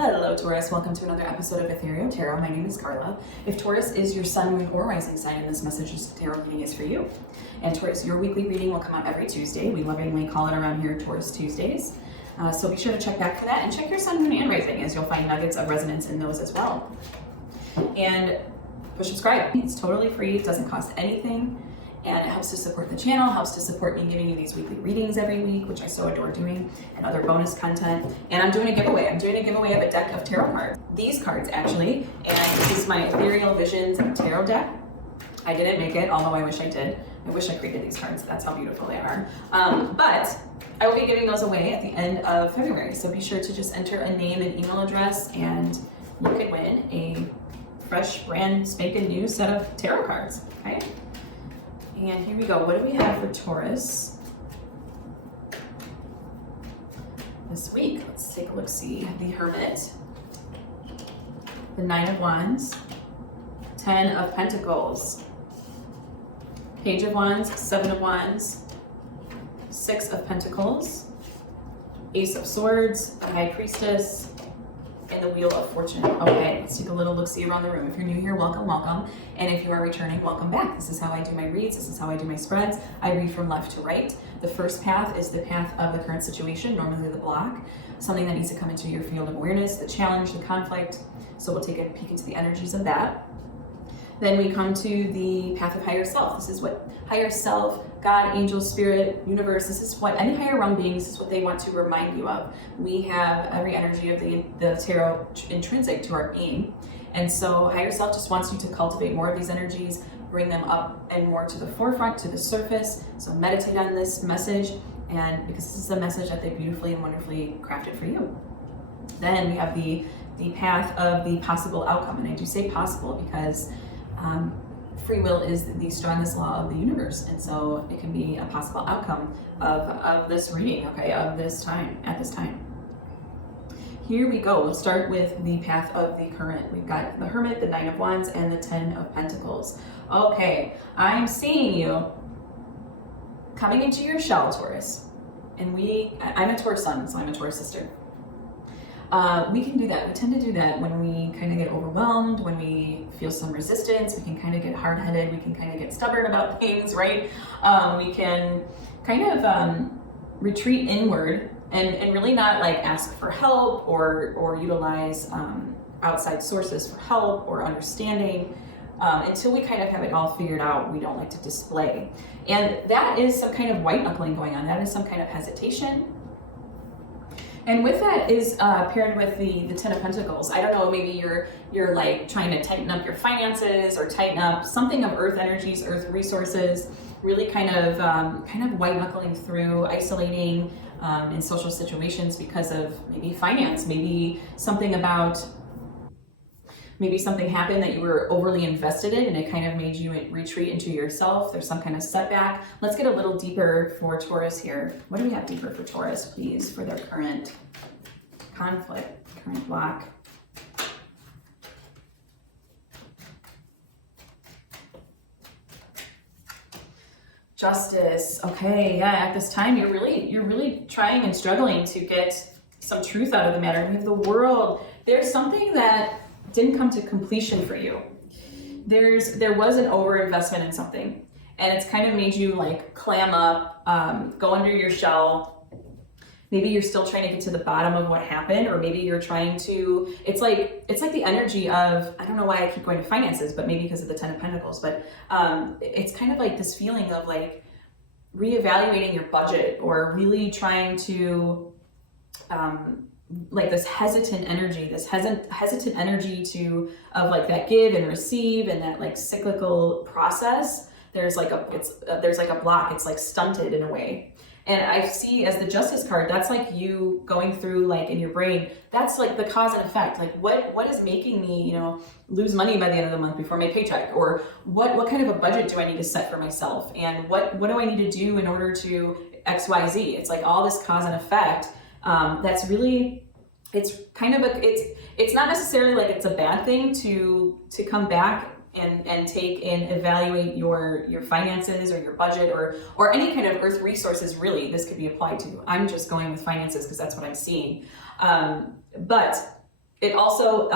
Hello Taurus, welcome to another episode of Ethereal Tarot. My name is Carla. If Taurus is your sun, moon, or rising sign, this message is tarot reading is for you. And Taurus, your weekly reading will come out every Tuesday. We lovingly call it around here Taurus Tuesdays. So be sure to check back for that and check your sun, moon, and rising, as you'll find nuggets of resonance in those as well. And push subscribe. It's totally free, it doesn't cost anything. And it helps to support the channel, helps to support me giving you these weekly readings every week, which I so adore doing, and other bonus content. And I'm doing a giveaway. I'm doing a giveaway of a deck of tarot cards. These cards, actually, and this is my Ethereal Visions tarot deck. I didn't make it, although I wish I did. I wish I created these cards. That's how beautiful they are. But I will be giving those away at the end of February. So be sure to just enter a name and email address, and you could win a fresh, brand spanking new set of tarot cards, okay? And here we go. What do we have for Taurus this week? Let's take a look. See the Hermit, the Nine of Wands, 10 of Pentacles, Page of Wands, 7 of Wands, 6 of Pentacles, Ace of Swords, the High Priestess, and the Wheel of Fortune. Okay, let's take a little look-see around the room. If you're new here, welcome, welcome. And if you are returning, welcome back. This is how I do my reads. This is how I do my spreads. I read from left to right. The first path is the path of the current situation, normally the block, something that needs to come into your field of awareness, the challenge, the conflict. So we'll take a peek into the energies of that. Then we come to the path of higher self. This is what higher self, God, angel, spirit, universe, this is what any higher realm beings, this is what they want to remind you of. We have every energy of the tarot intrinsic to our being. And so higher self just wants you to cultivate more of these energies, bring them up and more to the forefront, to the surface. So meditate on this message, and because this is a message that they beautifully and wonderfully crafted for you. Then we have the path of the possible outcome. And I do say possible because free will is the strongest law of the universe, and so it can be a possible outcome of this reading, okay, of this time, at this time. Here we go. We'll start with the path of the current. We've got the Hermit, the Nine of Wands, and the 10 of Pentacles. Okay, I'm seeing you coming into your shell, Taurus, and I'm a Taurus sun, so I'm a Taurus sister. We can do that. We tend to do that when we kind of get overwhelmed, when we feel some resistance. We can kind of get hard-headed. We can kind of get stubborn about things, right? We can kind of retreat inward and really not like ask for help or utilize outside sources for help or understanding until we kind of have it all figured out. We don't like to display. And that is some kind of white knuckling going on. That is some kind of hesitation. And with that is paired with the 10 of Pentacles. I don't know, maybe you're like trying to tighten up your finances or tighten up something of earth energies, earth resources, really kind of white knuckling through, isolating in social situations because of maybe finance, maybe something happened that you were overly invested in and it kind of made you retreat into yourself. There's some kind of setback. Let's get a little deeper for Taurus here. What do we have deeper for Taurus, please, for their current conflict, current block? Justice. Okay, yeah, at this time you're really trying and struggling to get some truth out of the matter. We have the World. There's something that didn't come to completion for you. There was an overinvestment in something, and it's kind of made you like clam up, go under your shell. Maybe you're still trying to get to the bottom of what happened, or maybe you're trying to, it's like the energy of, I don't know why I keep going to finances, but maybe because of the 10 of Pentacles, but it's kind of like this feeling of like reevaluating your budget, or really trying to like this hesitant energy of like that give and receive, and that like cyclical process. There's like a block. It's like stunted in a way. And I see as the Justice card, that's like you going through like in your brain, that's like the cause and effect. Like what is making me, lose money by the end of the month before my paycheck? Or what kind of a budget do I need to set for myself? And what do I need to do in order to XYZ? It's like all this cause and effect. That's really, it's not necessarily like it's a bad thing to come back and take and evaluate your finances or your budget or any kind of earth resources. Really, this could be applied to. I'm just going with finances because that's what I'm seeing. But it also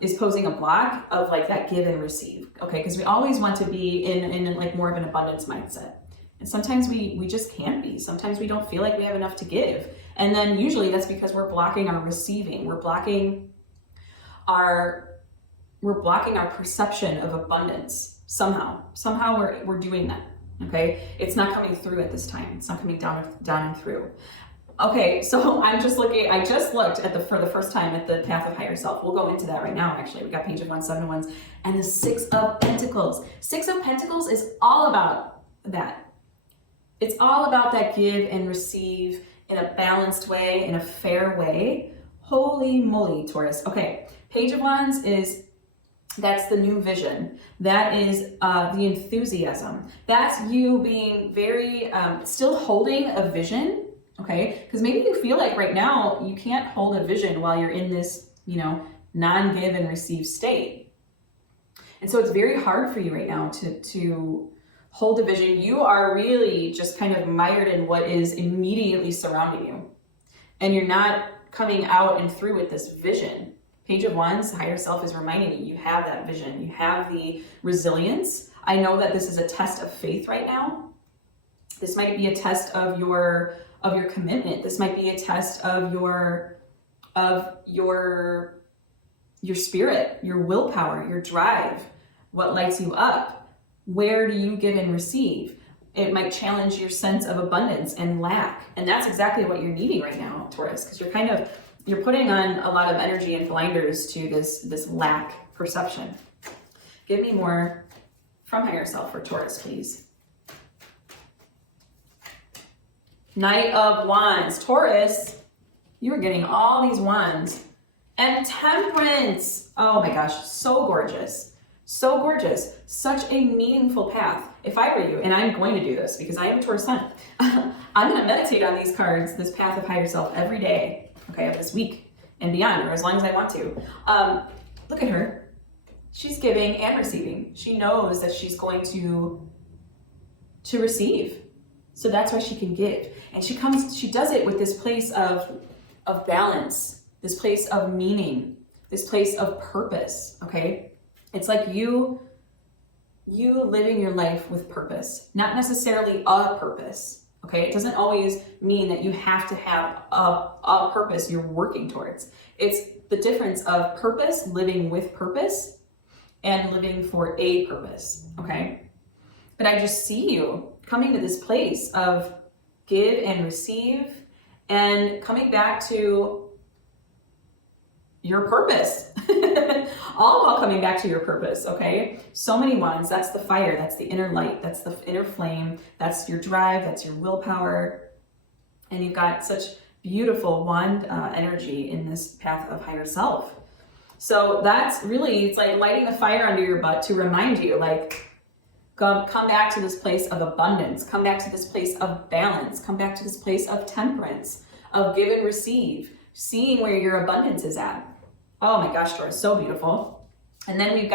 is posing a block of like that give and receive, okay? Because we always want to be in like more of an abundance mindset. And sometimes we just can't be. Sometimes we don't feel like we have enough to give. And then usually that's because we're blocking our receiving. We're blocking our perception of abundance somehow. Somehow we're doing that, okay? It's not coming through at this time. It's not coming down and through. Okay, so I just looked for the first time at the path of higher self. We'll go into that right now, actually. We got page of wands, 7 of wands, and the 6 of pentacles. 6 of pentacles is all about that. It's all about that give and receive in a balanced way, in a fair way. Holy moly, Taurus. Okay, page of wands that's the new vision. That is the enthusiasm. That's you being very, still holding a vision. Okay, because maybe you feel like right now you can't hold a vision while you're in this, non-give and receive state. And so it's very hard for you right now to hold a vision. You are really just kind of mired in what is immediately surrounding you. And you're not coming out and through with this vision. Page of Wands, higher self is reminding you, you have that vision. You have the resilience. I know that this is a test of faith right now. This might be a test of your commitment. This might be a test of your spirit, your willpower, your drive, what lights you up. Where do you give and receive? It might challenge your sense of abundance and lack. And that's exactly what you're needing right now, Taurus, because you're putting on a lot of energy and blinders to this lack perception. Give me more from higher self for Taurus, please. Knight of Wands. Taurus, you are getting all these wands. And Temperance. Oh my gosh, so gorgeous. So gorgeous. Such a meaningful path. If I were you, and I'm going to do this because I am a Taurus sun, I'm going to meditate on these cards, this path of higher self, every day, okay, of this week and beyond, or as long as I want to. Look at her. She's giving and receiving. She knows that she's going to receive. So that's why she can give. And she does it with this place of balance, this place of meaning, this place of purpose, okay? It's like you living your life with purpose, not necessarily a purpose, okay? It doesn't always mean that you have to have a purpose you're working towards. It's the difference of purpose, living with purpose, and living for a purpose, okay? But I just see you coming to this place of give and receive and coming back to your purpose. All while coming back to your purpose, okay? So many wands, that's the fire, that's the inner light, that's the inner flame, that's your drive, that's your willpower. And you've got such beautiful wand energy in this path of higher self. So that's really, it's like lighting a fire under your butt to remind you, like, come back to this place of abundance, come back to this place of balance, come back to this place of temperance, of give and receive, seeing where your abundance is at. Oh my gosh, Taurus, so beautiful. And then we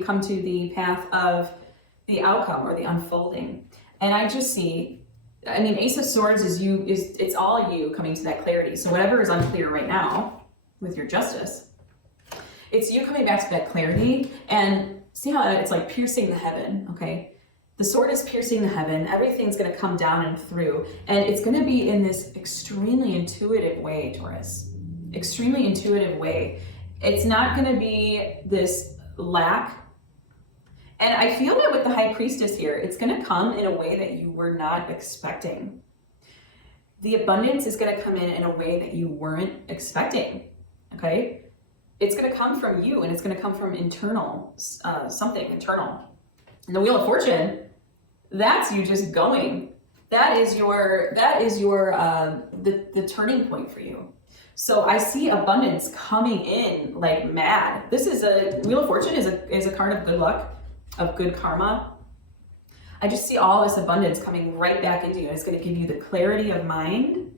come to the path of the outcome or the unfolding. And I just see, Ace of Swords it's all you coming to that clarity. So whatever is unclear right now with your justice, it's you coming back to that clarity. And see how it's like piercing the heaven, okay? The sword is piercing the heaven. Everything's going to come down and through. And it's going to be in this extremely intuitive way, Taurus. Extremely intuitive way. It's not going to be this lack. And I feel that with the High Priestess here, it's going to come in a way that you were not expecting. The abundance is going to come in a way that you weren't expecting, okay? It's going to come from you, and it's going to come from internal, something internal. And the Wheel of Fortune, that's you just going. That is the turning point for you. So I see abundance coming in like mad. Wheel of Fortune is a card of good luck, of good karma. I just see all this abundance coming right back into you. It's going to give you the clarity of mind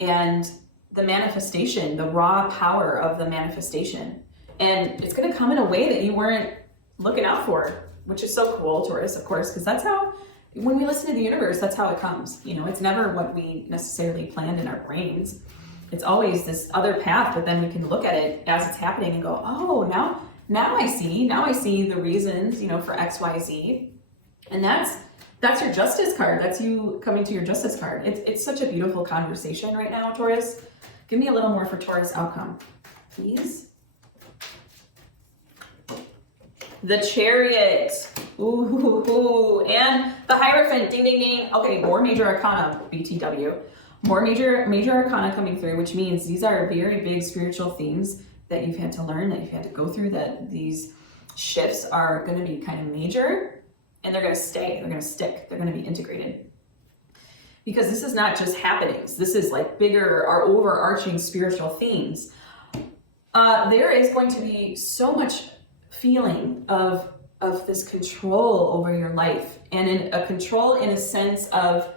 and the manifestation, the raw power of the manifestation. And it's going to come in a way that you weren't looking out for, which is so cool, Taurus, of course, because that's how, when we listen to the universe, that's how it comes. It's never what we necessarily planned in our brains. It's always this other path, but then we can look at it as it's happening and go, oh, now I see the reasons, you know, for X, Y, Z. And that's your justice card. That's you coming to your justice card. It's such a beautiful conversation right now, Taurus. Give me a little more for Taurus outcome, please. The Chariot. Ooh, and the Hierophant. Ding, ding, ding. Okay, more major arcana, BTW. More major arcana coming through, which means these are very big spiritual themes that you've had to learn, that you've had to go through, that these shifts are going to be kind of major, and they're going to stay, they're going to stick, they're going to be integrated. Because this is not just happenings. This is like bigger, our overarching spiritual themes. There is going to be so much feeling of this control over your life, and a control in a sense of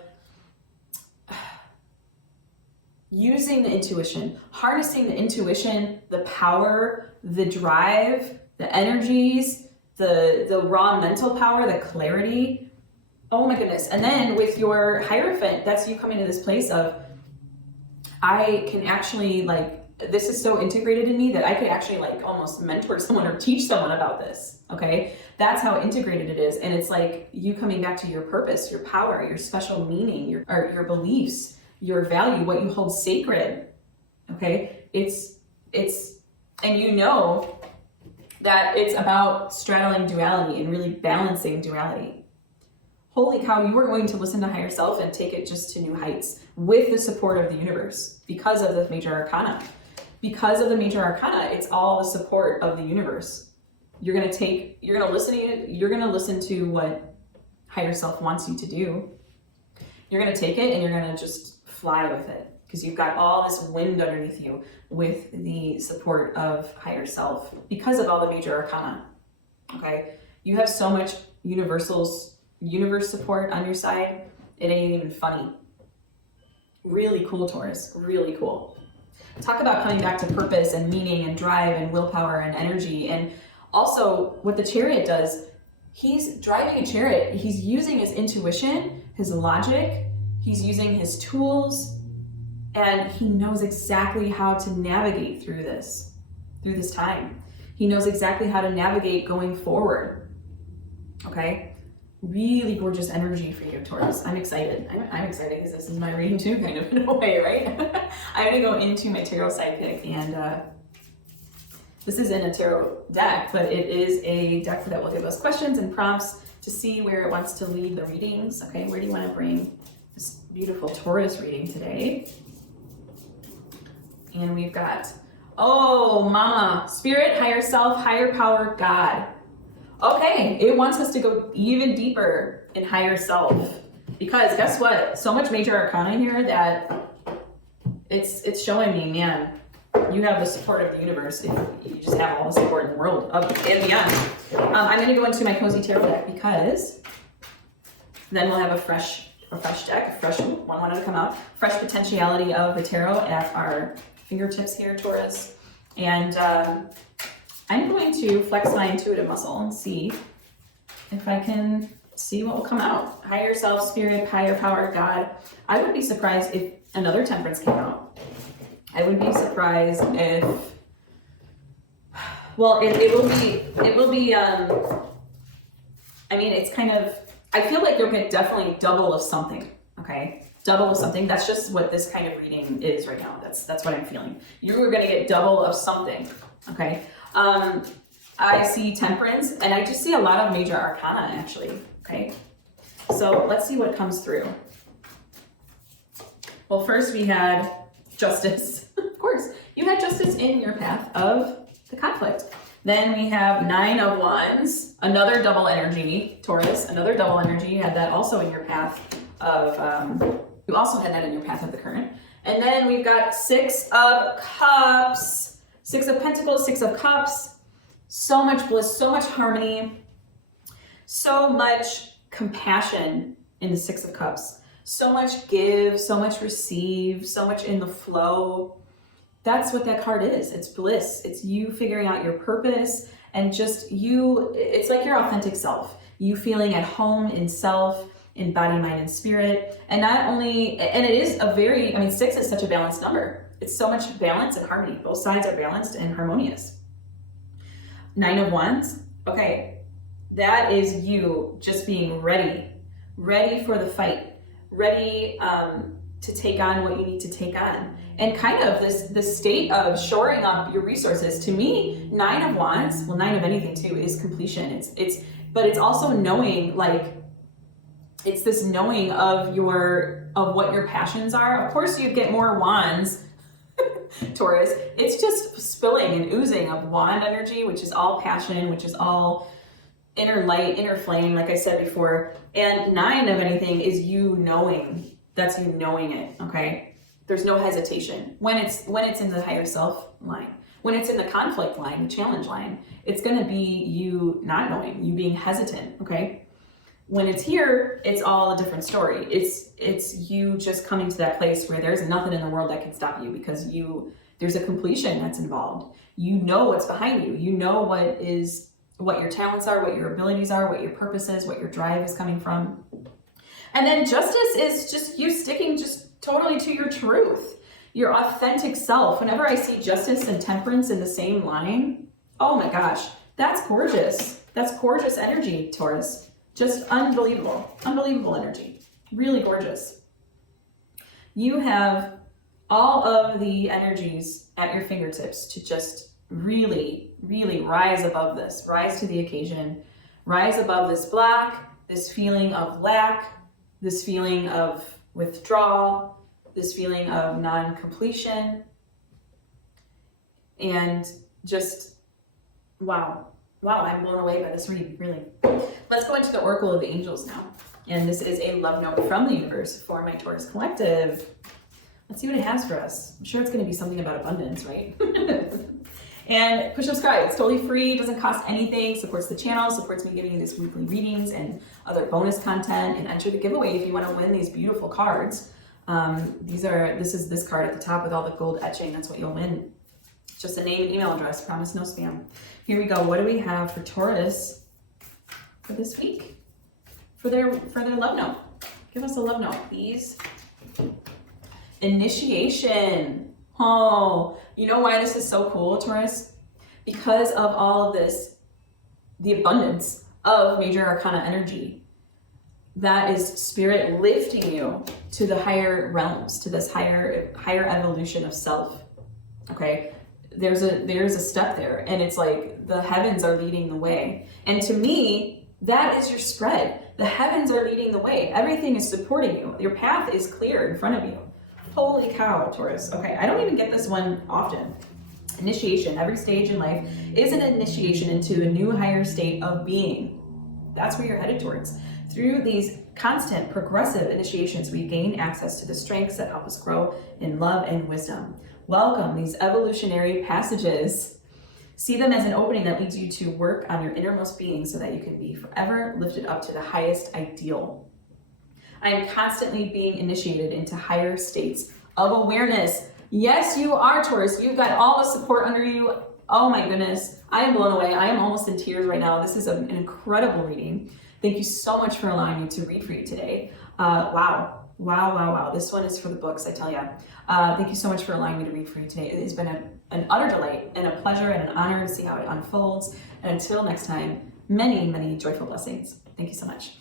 using the intuition, harnessing the intuition, the power, the drive, the energies, the raw mental power, the clarity. Oh my goodness. And then with your Hierophant, that's you coming to this place of, I can actually, like, this is so integrated in me that I could actually like almost mentor someone or teach someone about this. Okay. That's how integrated it is. And it's like you coming back to your purpose, your power, your special meaning, your beliefs, your value, what you hold sacred. Okay. It's, and you know that it's about straddling duality and really balancing duality. Holy cow, you are going to listen to higher self and take it just to new heights with the support of the universe because of the major arcana. Because of the major arcana, it's all the support of the universe. You're going to listen to what higher self wants you to do. You're going to take it and you're going to just fly with it because you've got all this wind underneath you with the support of higher self because of all the major arcana. Okay. You have so much universe support on your side. It ain't even funny. Really cool, Taurus. Really cool. Talk about coming back to purpose and meaning and drive and willpower and energy. And also what the Chariot does, he's driving a chariot. He's using his intuition, his logic, he's using his tools, and he knows exactly how to navigate through this time. He knows exactly how to navigate going forward. Okay? Really gorgeous energy for you, Taurus. I'm excited. I'm excited because this is my reading too, kind of, in a way, right? I'm going to go into my tarot side pick, and this isn't a tarot deck, but it is a deck that will give us questions and prompts to see where it wants to lead the readings. Okay, where do you want to bring this beautiful Taurus reading today? And we've got, oh, mama, spirit, higher self, higher power, God. Okay, it wants us to go even deeper in higher self, because guess what? So much major arcana here that it's showing me, man, you have the support of the universe. You just have all the support in the world and beyond. I'm going to go into my cozy tarot deck because then we'll have a fresh deck, a fresh one wanted to come out, fresh potentiality of the tarot at our fingertips here, Taurus, and I'm going to flex my intuitive muscle and see if I can see what will come out. Higher self, spirit, higher power, God. I would be surprised if another Temperance came out. I would be surprised if, well, it will be, I mean, it's kind of, I feel like you'll get definitely double of something, okay? Double of something. That's just what this kind of reading is right now. That's what I'm feeling. You are going to get double of something, okay? I see Temperance, and I just see a lot of major arcana, actually, okay? So let's see what comes through. Well, first we had Justice. Of course, you had Justice in your path of the conflict. Then we have Nine of Wands, another double energy, Taurus, another double energy. You had that also in your path of, you also had that in your path of the current. And then we've got Six of Cups, Six of Pentacles, Six of Cups. So much bliss, so much harmony, so much compassion in the Six of Cups. So much give, so much receive, so much in the flow. That's what that card is. It's bliss. It's you figuring out your purpose and just you, it's like your authentic self. You feeling at home in self, in body, mind, and spirit. And not only, and it is a very, I mean, 6 is such a balanced number. It's so much balance and harmony. Both sides are balanced and harmonious. 9 of Wands. Okay, that is you just being ready for the fight, ready to take on what you need to take on. And kind of this state of shoring up your resources. To me, 9 of Wands, well, 9 of anything too, is completion. But it's also knowing, like, it's this knowing of what your passions are. Of course, you get more wands, Taurus. It's just spilling and oozing of wand energy, which is all passion, which is all inner light, inner flame, like I said before. And 9 of anything is you knowing. That's you knowing it, okay? There's no hesitation. When it's in the higher self line, when it's in the conflict line, the challenge line, it's gonna be you not knowing, you being hesitant, okay? When it's here, it's all a different story. It's you just coming to that place where there's nothing in the world that can stop you, because there's a completion that's involved. You know what's behind you. You know what your talents are, what your abilities are, what your purpose is, what your drive is coming from. And then justice is just you sticking just totally to your truth, your authentic self. Whenever I see justice and temperance in the same line, oh my gosh, that's gorgeous. That's gorgeous energy, Taurus. Just unbelievable, unbelievable energy. Really gorgeous. You have all of the energies at your fingertips to just really, really rise above this, rise to the occasion, rise above this block, this feeling of lack, this feeling of withdrawal, this feeling of non-completion, and just, wow, I'm blown away by this reading, really. Let's go into the Oracle of the Angels now. And this is a love note from the universe for my Taurus collective. Let's see what it has for us. I'm sure it's going to be something about abundance, right? And push subscribe. It's totally free, doesn't cost anything, supports the channel, supports me giving you these weekly readings and other bonus content, and enter the giveaway if you want to win these beautiful cards. This is this card at the top with all the gold etching. That's what you'll win. Just a name and email address. Promise no spam. Here we go. What do we have for Taurus for this week? For their love note. Give us a love note, please. Initiation. Oh, you know why this is so cool, Taurus? Because of all of this, the abundance of major arcana energy. That is spirit lifting you to the higher realms, to this higher evolution of self. Okay? There's a step there, and it's like the heavens are leading the way. And to me, that is your spread. The heavens are leading the way. Everything is supporting you. Your path is clear in front of you. Holy cow, Taurus. Okay, I don't even get this one often. Initiation. Every stage in life is an initiation into a new higher state of being. That's where you're headed towards. Through these constant progressive initiations, we gain access to the strengths that help us grow in love and wisdom. Welcome these evolutionary passages. See them as an opening that leads you to work on your innermost being so that you can be forever lifted up to the highest ideal. I am constantly being initiated into higher states of awareness. Yes, you are, Taurus. You've got all the support under you. Oh my goodness. I am blown away. I am almost in tears right now. This is an incredible reading. Thank you so much for allowing me to read for you today. Wow. This one is for the books, I tell you. Thank you so much for allowing me to read for you today. It has been an utter delight and a pleasure and an honor to see how it unfolds. And until next time, many, many joyful blessings. Thank you so much.